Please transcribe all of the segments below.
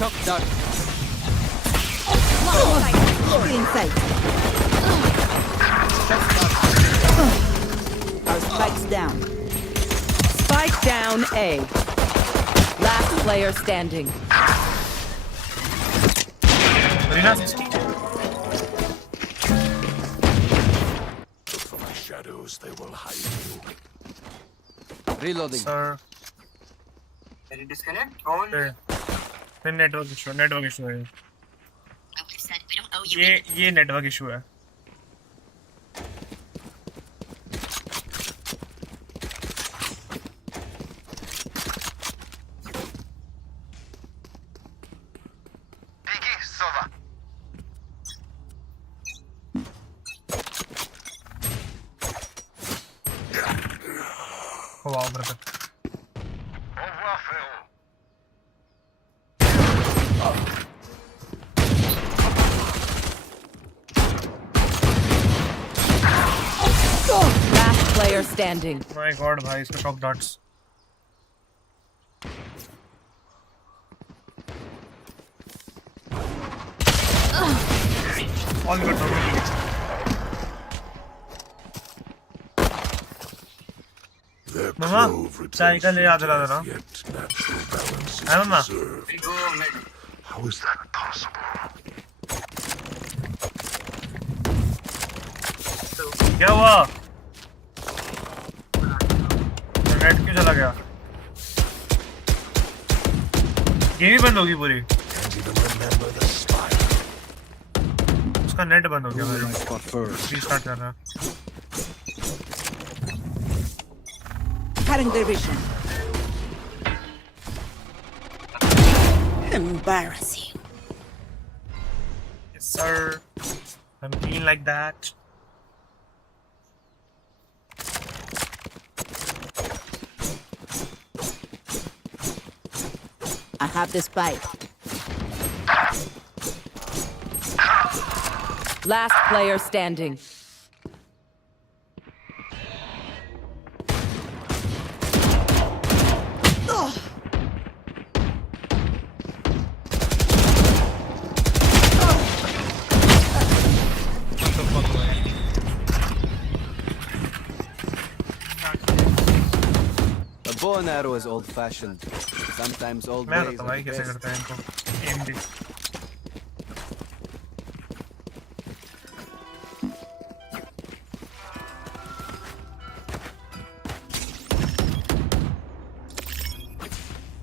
Shock dart. In sight. Our spike's down. Spike down A. Last player standing. Arena. Shadows, they will hide you. Reloading. Sir. Did you disconnect? Phone? फिर network issue है ये network issue है wow brother Last player standing. My God भाई इसका shock dots all good Their Mama, clove chai returns ka le yaad from dila death, dena. yet natural balance is Hai, Mama? preserved. We go mid. How is that possible? क्या हुआ net क्यों चला गया game ही बंद होगी पूरी Can't even remember the spire. उसका net बंद हो गया भाई My spot first. रीस्टार्ट कर रहा Cutting their vision. Embarrassing. yes sir I'm feeling like that I have this spike. Last player standing. The bow and arrow is old-fashioned. Sometimes old मैं ways बताता are भाई the कैसे best. करते हैं इनको M D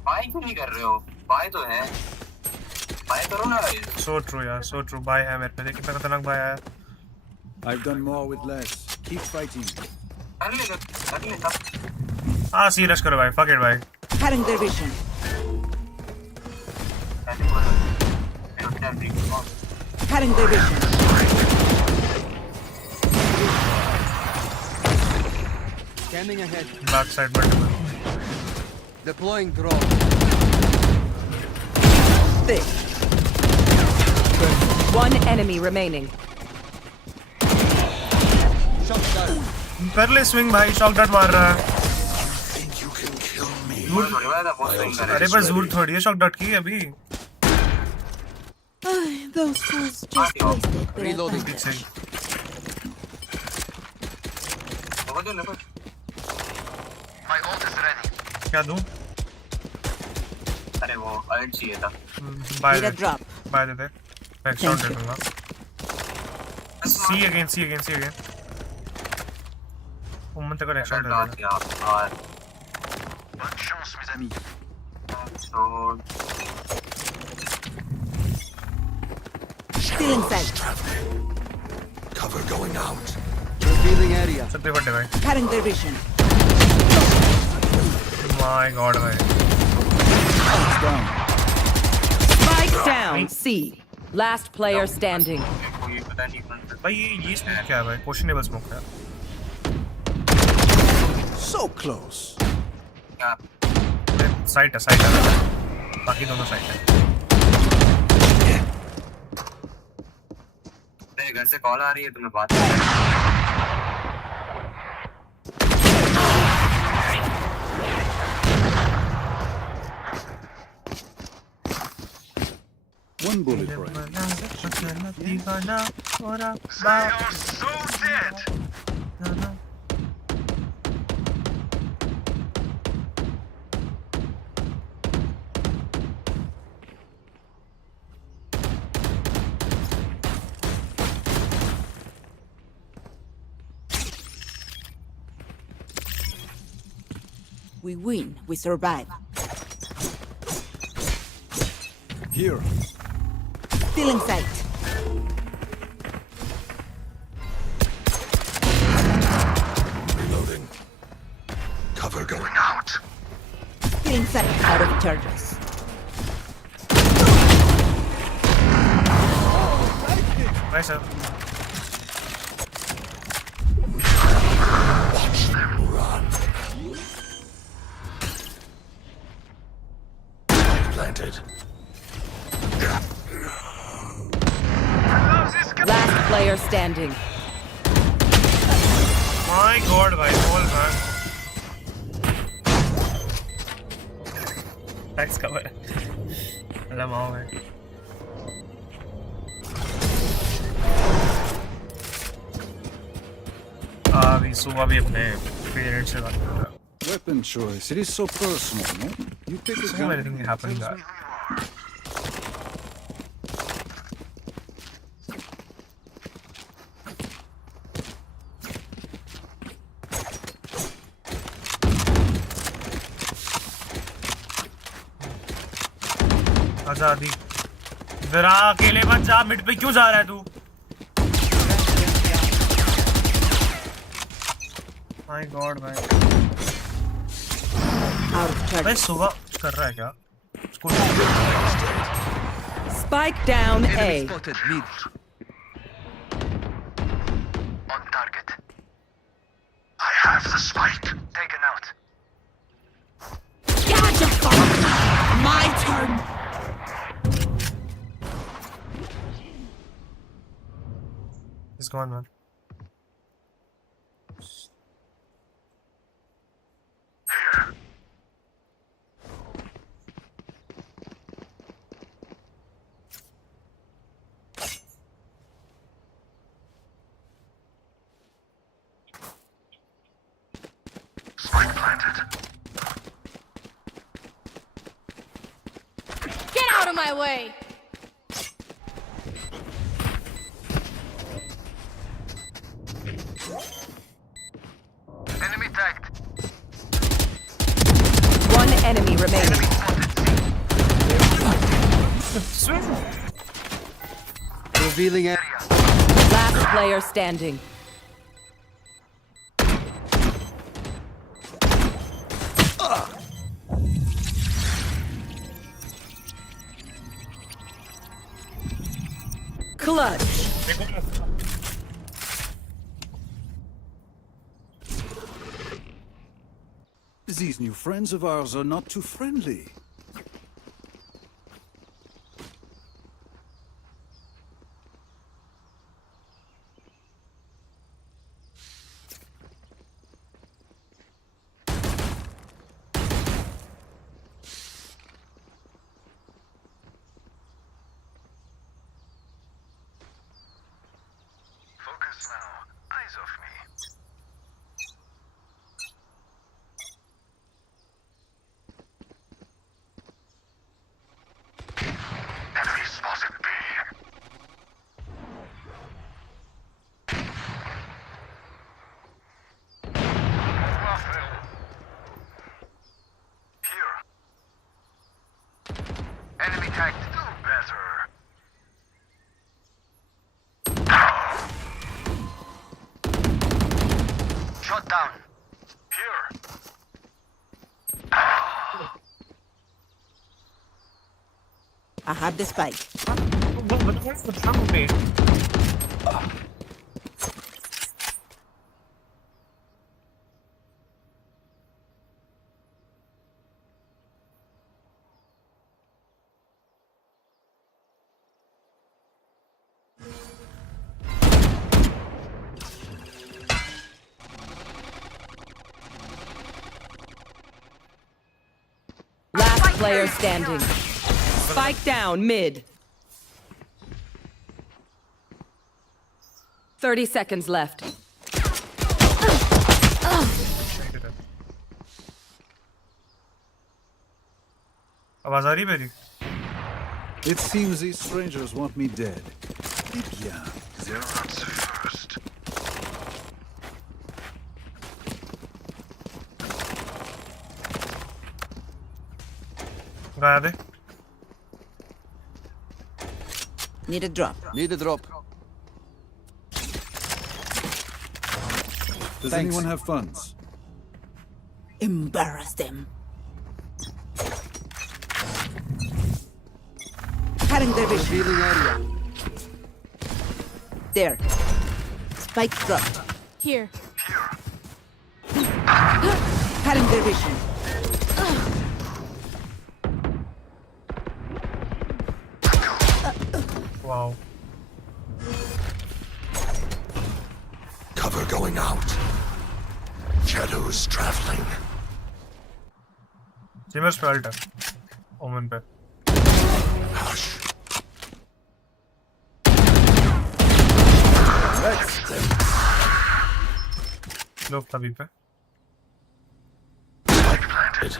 bye क्यों नहीं कर रहे हो? बाय तो है। बाय करो ना guys. सो ट्रू यार सो ट्रू बाय है मेरे पे देख कितना खतरनाक बाय आया I've done more with less. Keep fighting. कर ले तब। हाँ सी रश करो भाई फक इट भाई Cutting their vision. Cutting their vision. Scanning ahead. Back side में Deploying drone. Thick. One enemy remaining. Shock dart. कर ले स्विंग भाई शॉक डॉट मार रहा है Think you can kill me? थोड़ी बात है बहुत सही कर रहे अरे पर जरूर थोड़ी है शॉक डॉट की अभी Those fools just wasted their Reloading. time. सही हो जो ना क्या दूं अरे वो अल्ट चाहिए था। बाय Need a drop. बाय दे दे नेक्स्ट राउंड दे दूंगा सी अगेन उम्मन तक नेक्स्ट राउंड दे डॉट दूंगा यार। तो Still inside. Traveling. Cover going out. Revealing area. सबसे फटे भाई Cutting their vision. My God भाई It's down. Spike down C. Last player standing. कोई पता नहीं कौन सा। भाई ये स्मोक क्या है भाई क्वेश्चनेबल स्मोक है So close. क्या? साइट है बाकी दोनों साइट है मेरे घर से कॉल आ रही है तुम्हें बात कर रहा One bullet for him. We win, we survive. Here. Still in sight. Reloading. Cover going out. Still in sight. Out of charges. Nice. Watch them run. Planted. Last player standing. My god, भाई बोल man. Thanks cover. अल्लाह माओ है. अभी सुबह भी अपने parents से बात कर रहा. Weapon choice. It is so personal, no? You pick a So gun. many things happening there. आजादी जरा अकेले मत जा मिड पे क्यों जा रहा है तू माय गॉड भाई Out of भाई charges. सुबह कुछ कर रहा है क्या उसको Spike down A. Spotted mid. On target. I have the spike. Taken out. Gotcha, fuck! My turn! He's gone man Spike planted. Get out of my way! Enemy tagged. One enemy remaining. Revealing area. Last player standing. Clutch. These new friends of ours are not too friendly. Focus now. Eyes off me. Enemy spotted B. Here. Enemy tagged. Do better. Shot down. Here. I have the spike. what's wrong with me Last player standing. Spike down mid. 30 seconds left. आवाज आ रही मेरी? It seems these strangers want me dead. Eh bien. That's first. गाया दे। Need a drop. Need a drop. Does Thanks. anyone have funds? Embarrass them. Cutting their vision. Revealing area. There. Spike dropped. Here. Cutting their vision. Wow. Cover going out. Shadows traveling. जिमर्स पे alt है। ओमन पे। Hush. लोग तभी पे। Spike planted.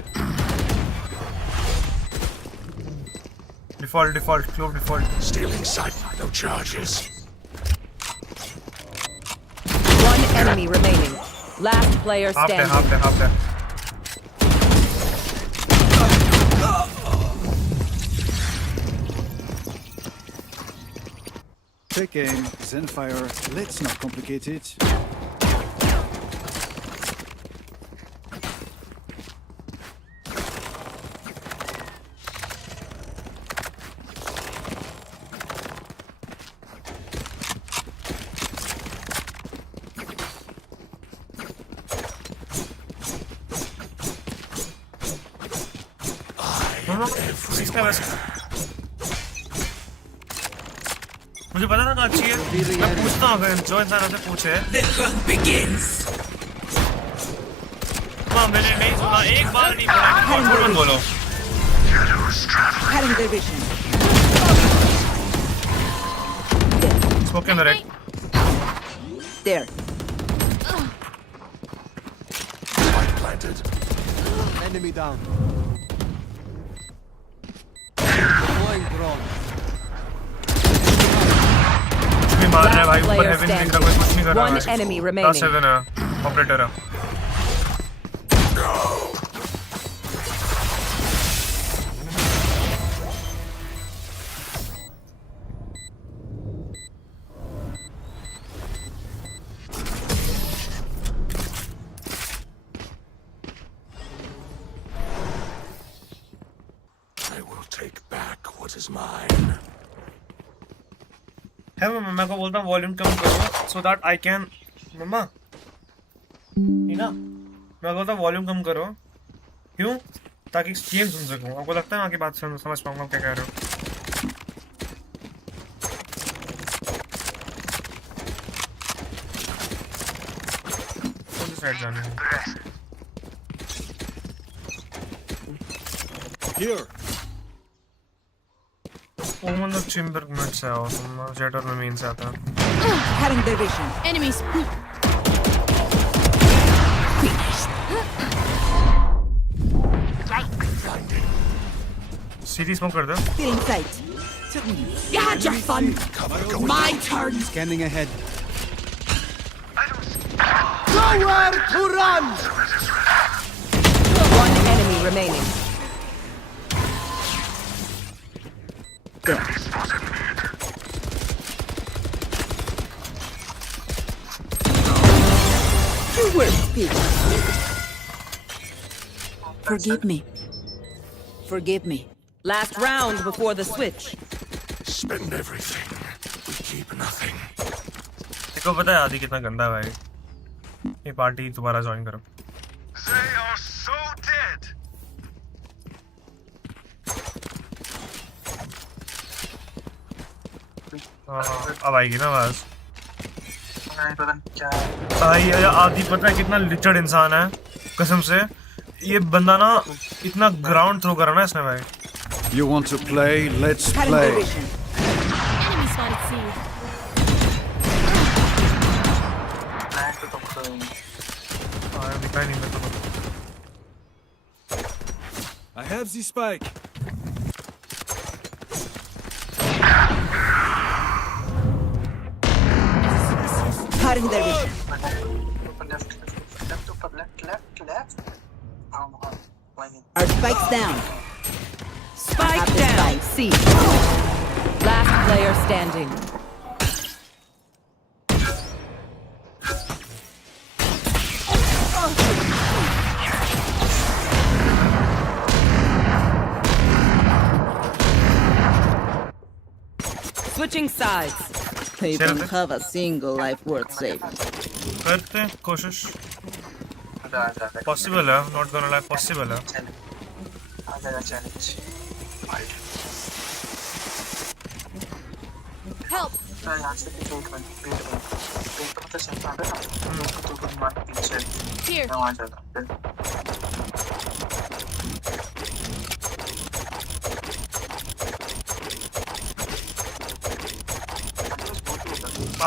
Default, clove default. Stealing sight. No charges. One enemy remaining. Last player Half standing. there. Take aim, Zenfire. Let's not complicate it. इसका वैसे मुझे पता था कहाँ अच्छी है। मैं पूछता हूँ अगर जो इंसान आपसे पूछे। हाँ मैंने नहीं सुना, एक बार नहीं बोला। झूठ मत बोलो। Cutting their vision. स्मोक अंदर एक। There. Spike planted. Enemy down. Deploying drone. कुछ भी मार रहा है भाई, Last ऊपर player हेवन दिख रहा है, कोई कुछ नहीं कर रहा है। One enemy remaining. 10-7 है, ऑपरेटर है। I will take back what is mine. है मैं मम्मा को बोलता हूँ वॉल्यूम कम करो so that I can मम्मा ये ना मैं बोलता हूँ वॉल्यूम कम करो क्यों ताकि गेम सुन सकूँ। आपको लगता है आपकी बात समझ पाऊंगा क्या कह रहे हो? कौन सी साइड जाने है? Here. वो मतलब चेंबर में से आओ तुम जेटर में मेन से आता है। Cutting their vision. Enemies. Sidhi smoke कर दो। Stealing sight. You had your fun. Cover going My out. turn. Scanning ahead. Nowhere to run. One enemy remaining. You were speak. Forgive me. Forgive me. Last round before the switch. Spend everything. We keep nothing. देखो पता है आदि कितना गंदा है भाई। ये party दोबारा ज्वाइन करो। They are so dead. अब आएगी ना आवाज। भाई ये आदि पता है कितना लिचड़ इंसान है कसम से। ये बंदा ना इतना ग्राउंड थ्रो करा ना इसने भाई। You want to play? Let's Cutting their play. vision. Enemy spotted C. दिखाई नहीं मेरे को। I have the spike. Cutting their vision. Left. Our spike's down. Spike Have the down. spike. C. Last player standing. Switching sides. They Sheriff. don't have a single life worth saving. करते हैं कोशिश। Possible है, not gonna lie, possible है। Challenge Help. यहाँ से भी पेट तो चलता है ना तो मार पीछे Here. मैं वहाँ जाता हूँ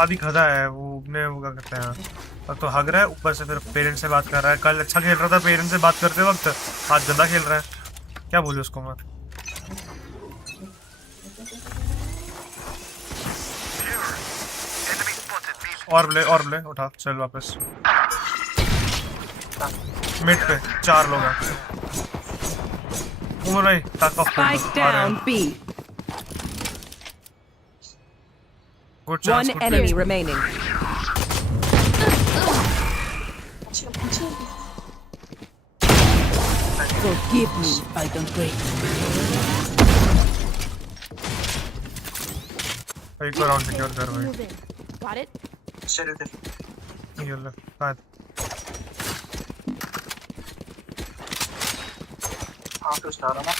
आदि खदा है वो ने वो क्या कहते हैं अब तो हग रहा है ऊपर से फिर पेरेंट्स से बात कर रहा है कल अच्छा खेल रहा था पेरेंट्स से बात करते वक्त आज गंदा खेल रहा है क्या बोलूं उसको मैं और ले उठा चल वापस मिड पे 4 लोग हैं उमर भाई टक of Spike down. B. Good chance One enemy remaining. Forgive me if I don't break. एक बार राउंड सिक्योर कर भाई Got it? चलो फिर ये ले बात आप तो चला रहा ना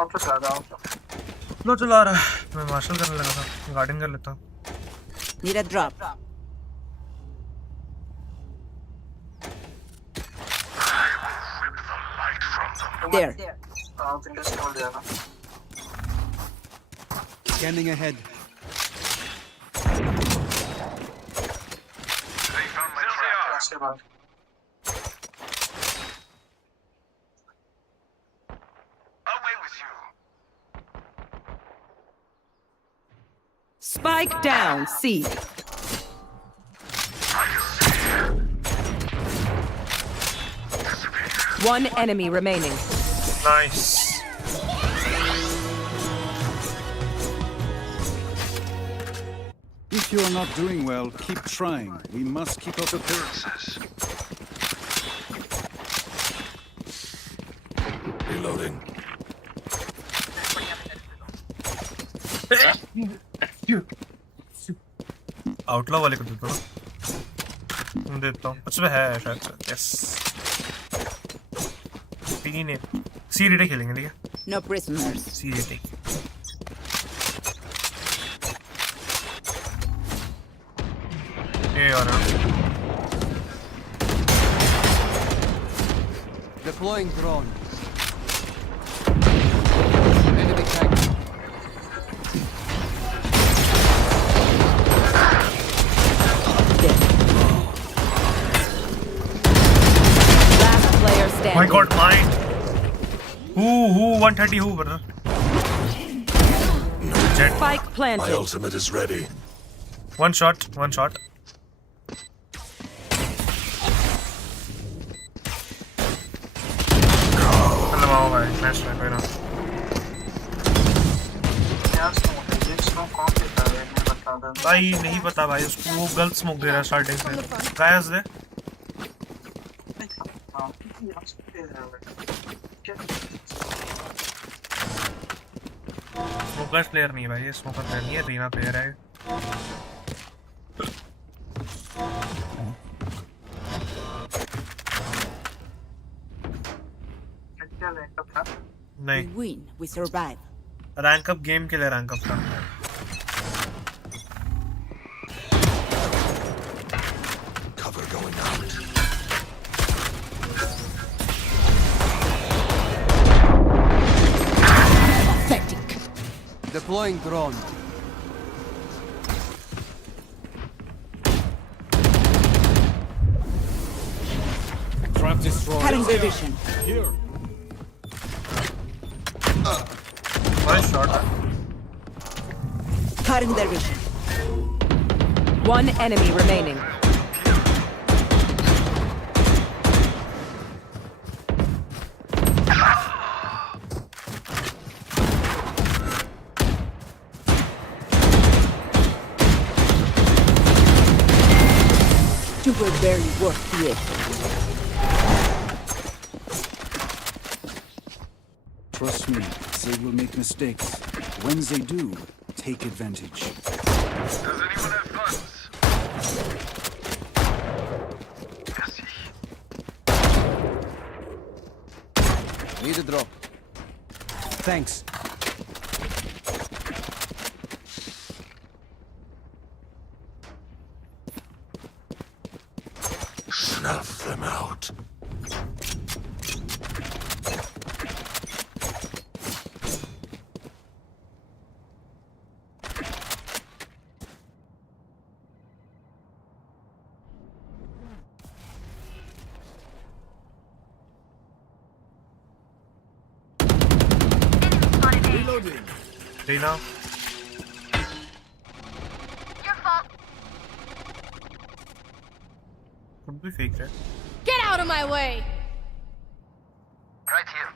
आप तो चला रहा हूँ लो चला रहा है मैं मार्शल करने लगा था गार्डिंग कर लेता हूँ Need a drop. There. आप विंडोज खोल दिया ना Scanning ahead. उसके बाद Away with you. Spike down. C. One enemy remaining. Nice If you are not doing well, keep trying. We must keep up appearances. Reloading. Outlaw वाले को देता हूँ देता हूँ उसमें है शायद यस तीन है सीरीडे खेलेंगे ठीक है No prisoners. सीरीडे ये और Deploying drone. Enemy tank. Last player standing. My God mine who 130 who brother jet Spike planted. ultimate is ready. one shot लगाओ भाई मैच में कोई ना क्या स्मोक है ये स्मोक कौन देता है मैं बता दूँ भाई नहीं पता भाई उसको वो गलत स्मोक दे रहा है स्टार्टिंग से गायस दे हाँ स्मोकर प्लेयर नहीं है भाई ये स्मोकर प्लेयर नहीं है रीना प्लेयर है क्या लैपटॉप था We नहीं win. We survive. Rank up game के लिए रैंक अप था Cover going out. Pathetic. Deploying drone. Cutting their vision. Here. Nice shot. Cutting their vision. One enemy remaining. You were barely worth the effort. Trust me, they will make mistakes. When they do, take advantage. Does anyone have funds? Merci. Need a drop. Thanks. Snuff them out. Reloading. Reina. Your fault. Could be fake, right? Get out of my way. Right here.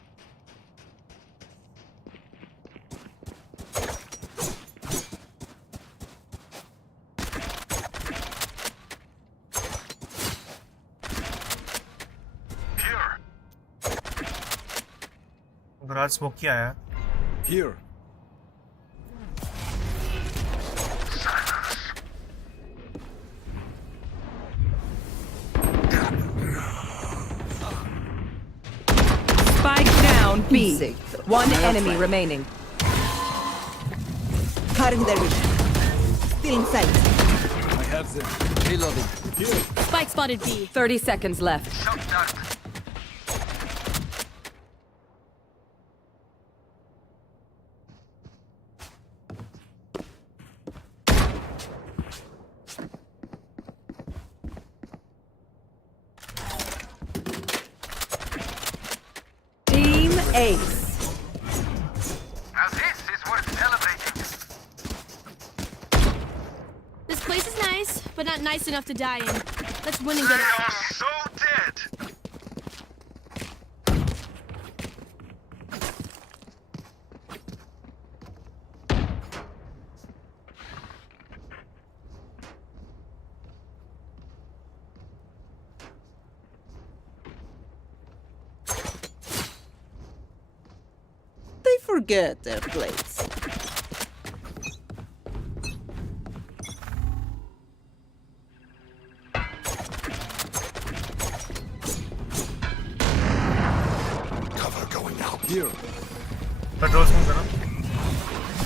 Here. garage smoke किया है. Here. Spike down B. One enemy remaining. Cutting their vision. Still in sight. I have them. Reloading. Here. Spike spotted B. 30 seconds left. Shot dart. Team Ace. Now this is worth celebrating. This place is nice, but not nice enough to die in. Let's win and They get out are of here. so dead. They forget their place. Cover going out. Here. Control smoke करो.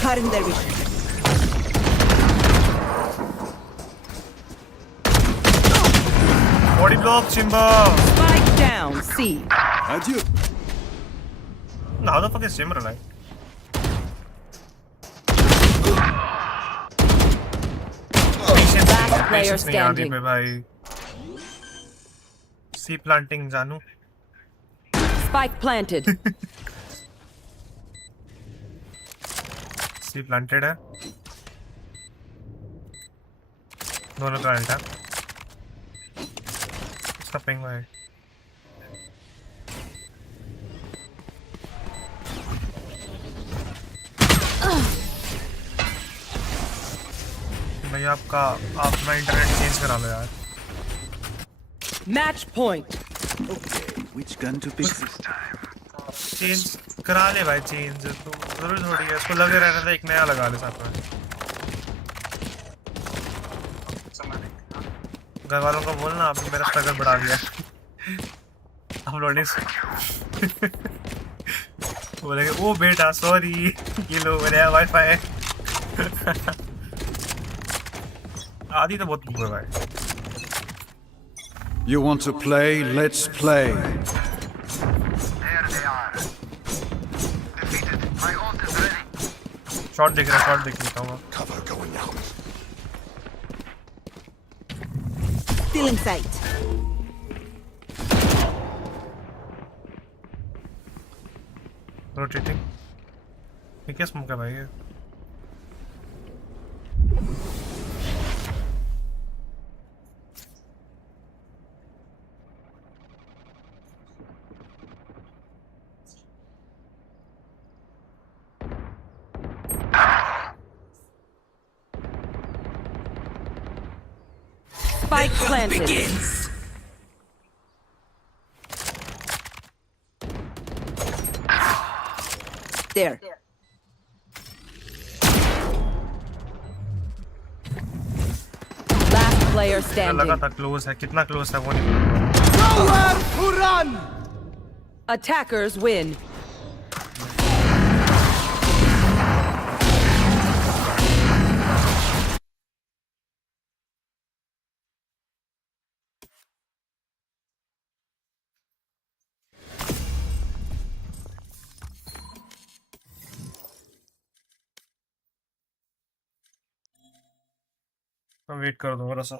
Cutting their vision. Body block Chimba. Spike down C. Adieu. How the fuck is Chimba alive? Last player Patience नहीं आती standing. पे भाई. C planting जानू. Spike planted. C planted है. दोनों का अल्टा. इसका पिंग है. भैया आपका अपना इंटरनेट चेंज करा लो यार. Match point. Okay, which gun to pick this time? Change करा ले भाई चेंज. तो जरूर थोड़ी है. इसको लगे रहना था एक नया लगा ले साथ में. घर वालों को बोलना आपने मेरा स्ट्रगल बढ़ा दिया. हम लोग बोलेंगे ओ बेटा सॉरी ये लो मेरा वाईफाई. आदि तो बहुत बुरा है भाई. You want to play? Let's play. There they are. Defeated. My ult is ready. Shot देख लेता हूँ. Cover going out. Still in sight. Rotating. ये क्या स्मोक है भाई ये? Spike planted. There. Last player मुझे लगा standing. था क्लोज है, कितना क्लोज था वो नहीं। Nowhere to run! Attackers win. मैं वेट कर दूँ थोड़ा सा।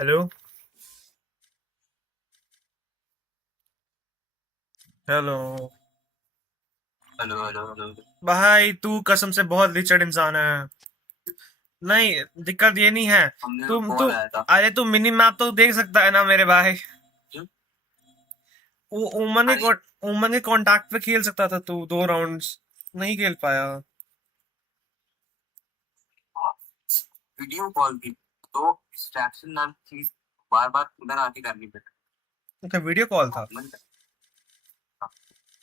Hello hello hello hello hello. भाई, तू कसम से बहुत लिचड़ इंसान है। नहीं, दिक्कत ये नहीं है। हमने तुम कॉल तू आया था। अरे तू मिनी मैप तो देख सकता है ना मेरे भाई। क्यों? वो उमन अरे उमन के कांटेक्ट पे खेल सकता था तू 2 राउंड्स। नहीं खेल पाया। वीडियो कॉल की तो डिस्ट्रैक्शन नाम की चीज बार बार उधर आके करनी पड़ती ओके, वीडियो कॉल है। था। मन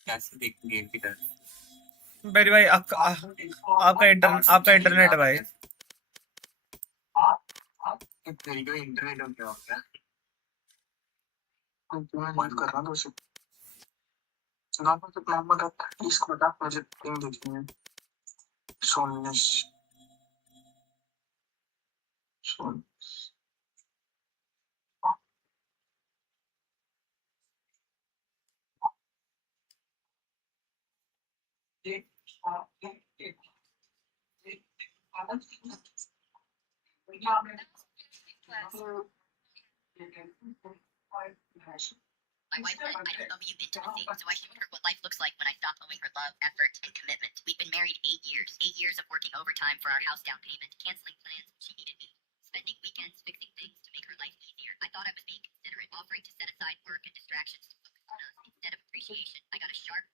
कैसे देख गेम की तरह। मेरी भाई, आपका इंटरनेट है भाई। वीडियो इंटरनेट हो गया। मन कर रहा था उसे सुना तो प्लान में रख इसको बता मुझे पिंग देखनी है। सोनिश सोन My wife said, I don't owe you intimacy, so I showed her what life looks like when I stopped owing her love, effort, and commitment. We'd been married 8 years, 8 years of working overtime for our house down payment, canceling plans when she needed me, spending weekends fixing things to make her life easier. I thought I was being considerate, offering to set aside work and distractions to focus on us. Instead of appreciation, I got a sharp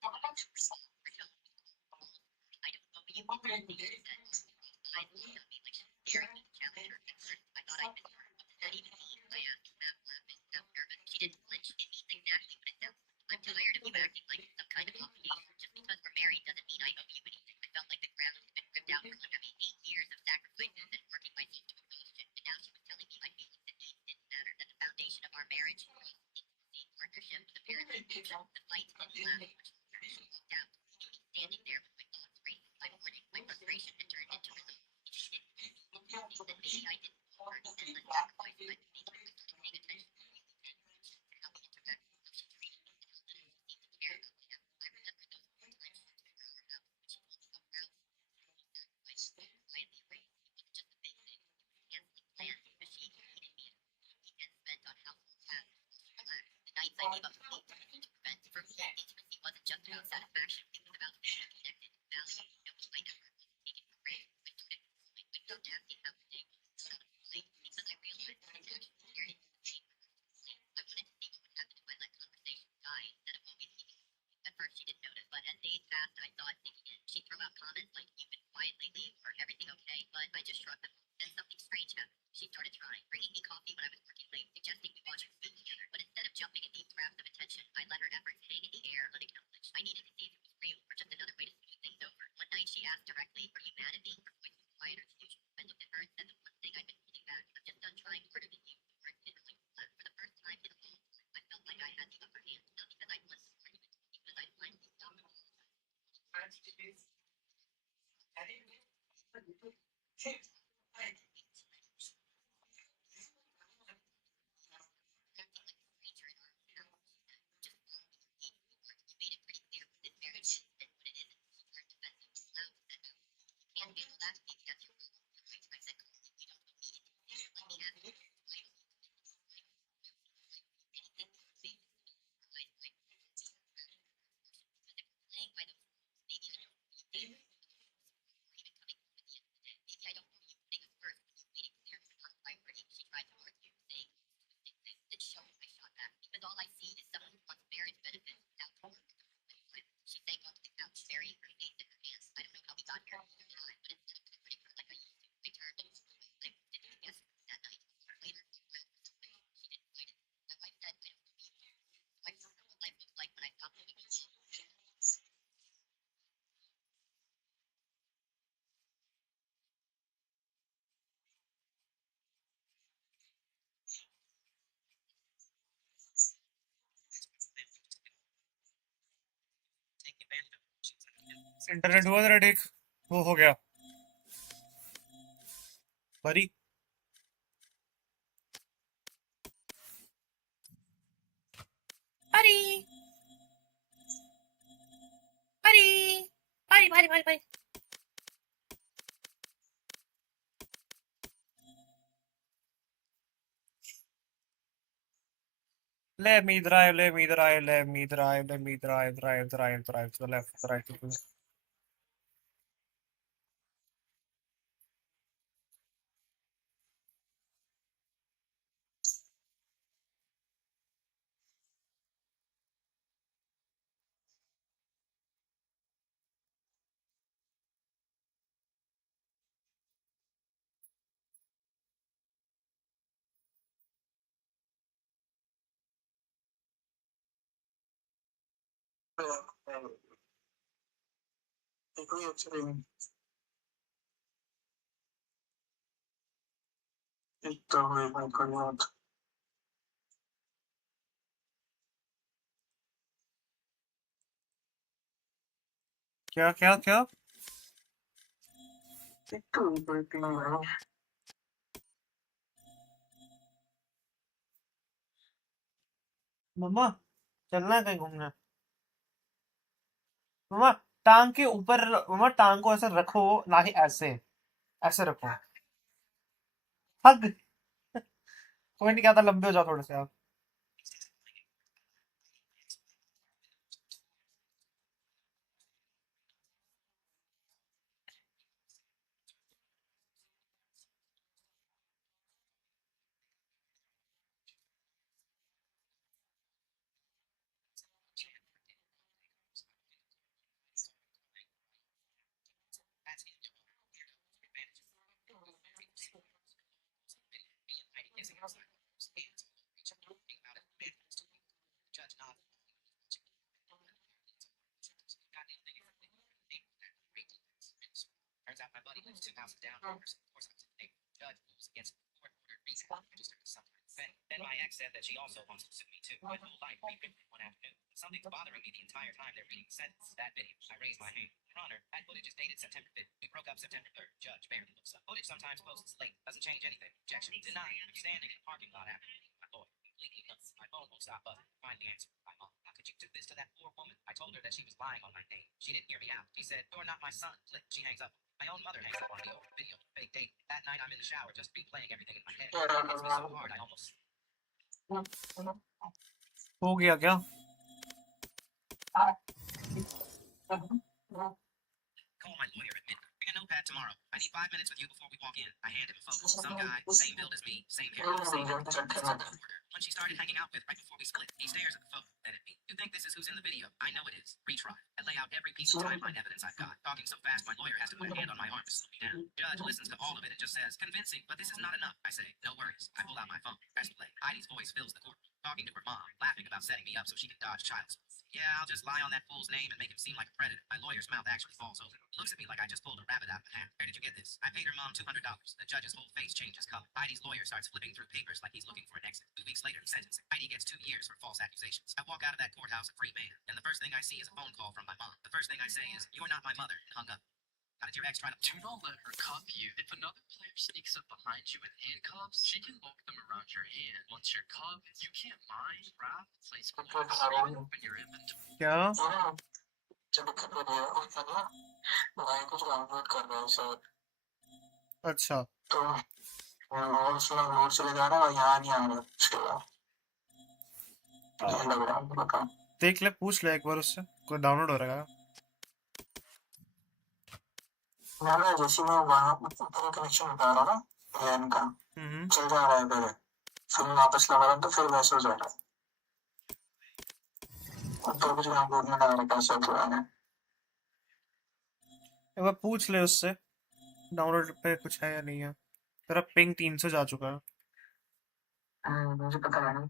just about satisfaction. It was about connected value. You know, I never take it for granted. I started waking up asking how the day was out of light because I realized it's actually very interesting. I wanted to see what would happen if I let conversation die instead of always keeping it. At first, she didn't notice, but as days passed, I saw it sinking in. She'd throw out comments like, "You've been quiet lately," or "Everything okay?" But I just shrugged them off. Then something strange happened. She started trying, bringing me coffee when I was working late, suggesting we watch a movie together. But instead of jumping at these grabs of attention, I let her efforts hang in the air unacknowledged. I needed to see if it was real or just another way to smooth things over. One night she asked directly, "Are you mad at me?" Her voice was quieter than usual. I looked at her and said the one thing I've been holding back. "I'm just done trying harder than you." Or it didn't really reflect. For the first time in a long time, I felt like I had the upper hand. Not because I won the argument, because I finally stopped it. Acting like a stranger in our own house. Just follow me through each door. You made it pretty clear what this marriage is and what it isn't. She turned defensive, loud to set out. "You can't handle that. Maybe that's your problem." I said calmly, "You don't know me anymore. Let me ask you, why don't you commit to this life? Anything for your faith is her eyes wide open. Because if we're playing by those rules, maybe I don't know you daily. Or even coming home at the end of the day. Maybe I don't know you putting us first, but you made it clear it's not a priority." She tried to argue, saying, "Then show me." I shot back. "Because all I see is someone who wants marriage benefits without work." She sank onto the couch, burying her face in her hands. "I don't know how we got here, neither did I, but instead of comforting her like I used to, I turned and walked away. I moved into the guest room that night. Later, while we were away, she didn't fight it. My wife said, "I don't know you anymore." So I told her what life looked like when I stopped moving her. Internet हुआ तेरा ठीक? वो हो गया buddy. Buddy! Buddy! Buddy, buddy, buddy, buddy. Let me drive, let me drive, let me drive, let me drive, drive, drive, drive to the left, right to the left. क्या क्या क्या? मम्मा चलना है कहीं घूमने? मम्मा टांग के ऊपर, मम्मा टांग को ऐसे रखो, ना ही ऐसे ऐसे रखो। हग कोई नहीं कहता, लंबे हो जाओ थोड़े से आप। Then my ex said that she also wants to sue me too. My whole life rewritten in one afternoon. Something's bothering me the entire time they're reading the sentence. That video. I raised my hand. Your Honor, that footage is dated September 5th. We broke up September 3rd. Judge barely looks up. Footage sometimes posts late. Doesn't change anything. Objection denied. I'm standing in a parking lot after my lawyer. Completely nuts. My phone won't stop buzzing. Find the answer. My mom. How could you do this to that poor woman? I told her that she was lying on my name. She didn't hear me out. She said, "You're not my son." Click. She hangs up. My own mother hangs up on the old video. Fake date. That night I'm in the shower just replaying everything in my head. It hits me so hard I almost. हो गया क्या? Call my lawyer at midnight. Bring a notepad tomorrow. I need 5 minutes with you before we walk in. I hand him a photo. Some guy, same build as me, same hair, same everything. It's a coworker. One she started hanging out with right before we split. He stares at the photo, then at me. You think this is who's in the video? I know it is. Retry. I lay out every piece of timeline evidence I've got. Talking so fast, my lawyer has to put a hand on my arm to slow me down. Judge listens to all of it and just says, convincing, but this is not enough. I say, no worries. I pull out my phone. Press play. Heidi's voice fills the courtroom. Talking to her mom, laughing about setting me up so she can dodge child support. Yeah, I'll just lie on that fool's name and make him seem like a predator. My lawyer's mouth actually falls open. He looks at me like I just pulled a rabbit out of the hat. Where did you get this? I paid her mom $200. The judge's whole face changes color. Heidi's lawyer starts flipping through papers like he's looking for an exit. 2 weeks later, sentencing. Heidi gets 2 years for false accusations. I walk out of that courthouse a free man, and the first thing I see is a phone call from my mom. The first thing I say is, "You're not my mother," and hung up. How did your ex try to... Do not let her cuff you. If another player sneaks up behind you with handcuffs, she can lock them around your hand. Once you're cuffed, you can't mine, craft, place blocks, or even open your inventory. क्या जब खबर है और करना भाई कुछ download कर रहा है सर अच्छा तो और उसमें नोट चले जा रहा है और यहाँ नहीं आ रहा उसके बाद ये लग रहा है बता देख ले पूछ ले एक बार उससे कोई डाउनलोड हो रहा है मैंने जैसे मैं वहाँ ऊपर कनेक्शन बता रहा ना लैन का चल जा रहा है पहले फिर वापस लगा रहा तो फिर वैसे हो जा रहा है ऊपर कुछ डाउनलोड में लगा रखा है सब पुराने एक बार पूछ ले उससे डाउनलोड पे कुछ है या नहीं है तेरा पिंग 300 जा चुका है मुझे पता है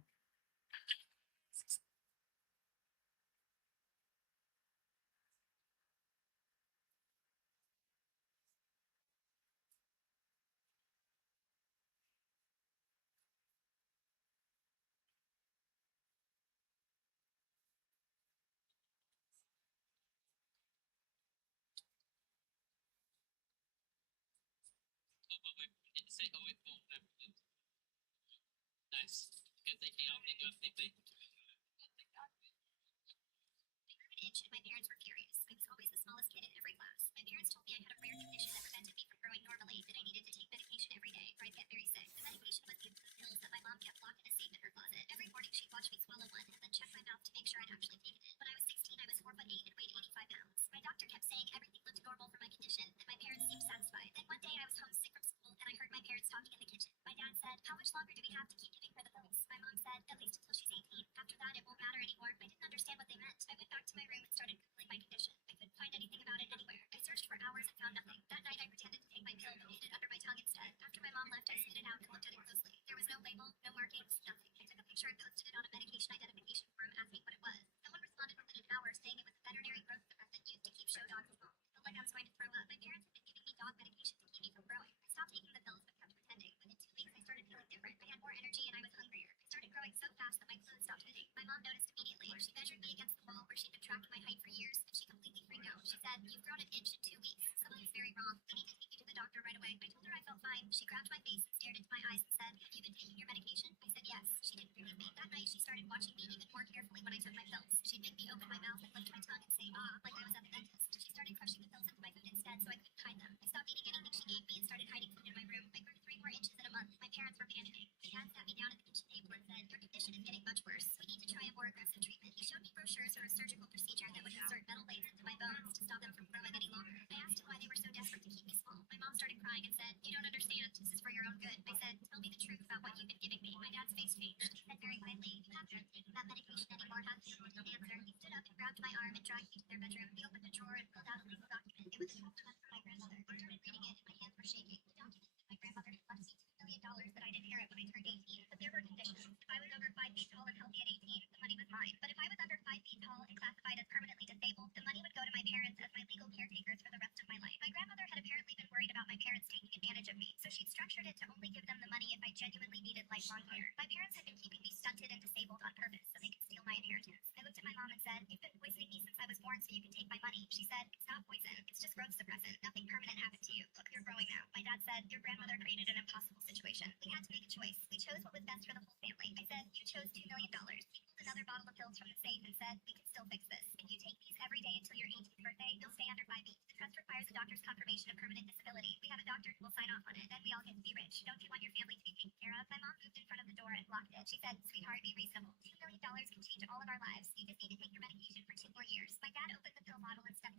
My parents were furious. I was always the smallest kid in every class. My parents told me I had a rare condition that prevented me from growing normally, that I needed to take medication every day or I'd get very sick. The medication was the pills that my mom kept locked in a safe in her closet. Every morning she'd watch me swallow one and then check my mouth to make sure I'd actually taken it. When I was 16, I was 4'8" and weighed 85 pounds. My doctor kept saying everything looked normal for my condition, and my parents seemed satisfied. Then one day I was homesick from school and I heard my parents talking in the kitchen. My dad said, "How much longer do we have to keep giving her the pills?" My mom said, "At least until she's 18. After that, it won't matter anymore." I didn't understand what they meant. I went back to my room and started Googling my condition. I couldn't find anything about it anywhere. I searched for hours and found nothing. That night I pretended to take my pill but hid it under my tongue instead. After my mom left, I spit it out and looked at it closely. There was no label, no markings, nothing. I took a picture and posted it on a medication identification form asking what it was. Someone responded within an hour saying it was a veterinary growth suppressant used to keep show dogs small. I felt like I was going to throw up. My parents had been giving me dog medication to keep me from growing. I stopped taking the pills but kept pretending. Within 2 weeks I started feeling different. I had more energy and I was hungrier. I started growing so fast that my clothes stopped fitting. My mom noticed immediately. She measured me against the wall where she'd been tracking my height for years, and she completely freaked out. She said, "You've grown an inch in 2 weeks. Something's very wrong. We need to take you to the doctor right away." I told her I felt fine. She grabbed my face and stared into my eyes and said, "Have you been taking your medication?" I said yes. She didn't believe me. That night she started watching me even more carefully when I took my pills. She'd make me open my mouth and lick my tongue and say "ah" like I was at the dentist. She started crushing the pills into my food instead so I couldn't hide them. I stopped eating anything she gave me and started hiding food in my room. I grew 3 more inches in a month. My parents were panicking. My dad sat me down at the kitchen table and said, "Your condition is getting much worse. We need to try a more aggressive treatment." He showed me brochures for a surgical procedure that would insert metal blades into my bones to stop them from growing any longer. I asked him why they were so desperate to keep me small. My mom started crying and said, "You don't understand. This is for your own good." I said, "Tell me the truth about what you've been giving me." My dad's face changed. He said very quietly, "You haven't been taking that medication anymore, have you?" I didn't answer. He stood up and grabbed my arm and dragged me to their bedroom. He opened a drawer and pulled out a legal document. It was a document from my grandmother. I started reading it and my hands were shaking. The document said my grandmother had left me $2 million that I'd inherit when I turned 18. But there were conditions. If I was over 5 feet tall and healthy at 18, the money was mine. But if I was under 5 feet tall and classified as permanently disabled, the money would go to my parents as my legal caretakers for the rest of my life. My grandmother had apparently been worried about my parents taking advantage of me, so she'd structured it to only give them the money if I genuinely needed lifelong care. My parents had been keeping me stunted and disabled on purpose so they could steal my inheritance. I looked at my mom and said, "You've been poisoning me since I was born so you can take my money." She said, "It's not poison. It's just growth suppressant. Nothing permanent happened to you. Look, you're growing now." My dad said, "Your grandmother created an impossible situation. We had to make a choice. We chose what was best for the whole family." I said, "You chose $2 million. He pulled another bottle of pills from the safe and said, "We can still fix this. If you take these every day until your 18th birthday, you'll stay under 5 feet. The trust requires a doctor's confirmation of permanent disability. We have a doctor who will sign off on it. Then we all get to be rich. Don't you want your family to be taken care of?" My mom moved in front of the door and locked it. She said, "Sweetheart, be reasonable. $2 million can change all of our lives. You just need to take your medication for 2 more years." My dad opened the pill bottle and stuck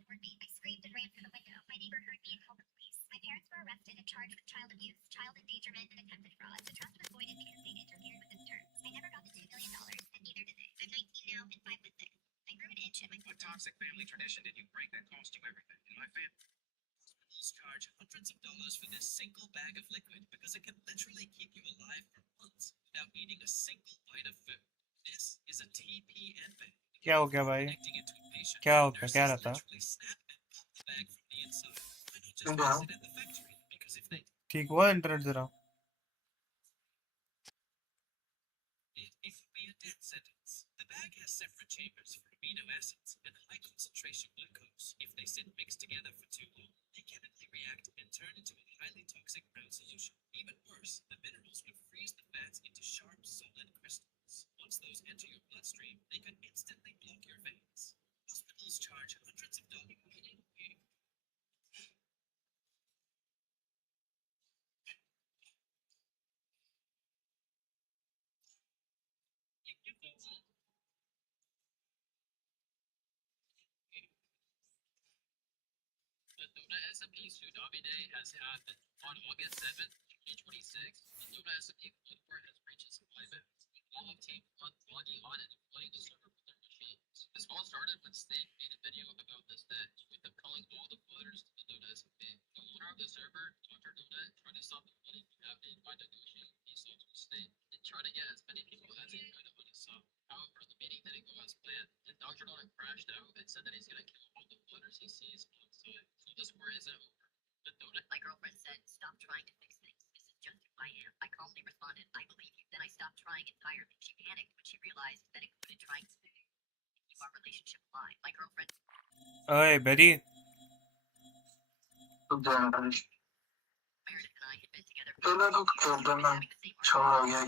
German and attempted fraud. The trust was voided because they interfered with its terms. I never got the $2 million, and neither did they. I'm 19 now and 5'6". I grew an inch in my What toxic family tradition did you break that cost you everything? In my family, hospitals charge hundreds of dollars for this single bag of liquid because it can literally keep you alive for months without eating a single bite of food. This is a TPN bag. क्या हो गया भाई? Connecting it to a patient. क्या हो गया? क्या Nurses रहता? literally snap and pop the bag from the inside. Why not just Yeah. fix it at the factory? Because if they ठीक हुआ इंटरनेट जरा? it would be a death sentence. The bag has separate chambers for amino acids and high concentration glucose. If they sit mixed together for too long, they chemically react and turn into a highly toxic brown solution. Even worse, the minerals would freeze the fats into sharp, solid crystals. Once those enter your bloodstream, they could instantly block your veins. Hospitals charge hundreds of dollars. The Dota SMP Tsunami Day has happened. On August 7th, 2026, the Dota SMP Core has reached its climax. All of Team 1 logging on and flooding the server with their machines. This all started when Snake made a video about this day, with them calling all the flooders to the Dota SMP. The owner of the server, Dr. Dota, tried to stop the flooding from happening by negotiating peace talks with Snake and try to get as many people as he could on his side. However, the meeting didn't go as planned, and Dr. Dota crashed out and said that he's gonna kill all the flooders he sees outside. So this war isn't over. The Dota. My girlfriend said, stop trying to fix things. This is just who I am. I calmly responded, I believe you. Then I stopped trying entirely. She panicked when she realized that included trying to keep our relationship alive. My girlfriend. Hey, Betty. तो ध्यान रखिए। Meredith and I had been together ये ना तो खेलते ना छोड़ गया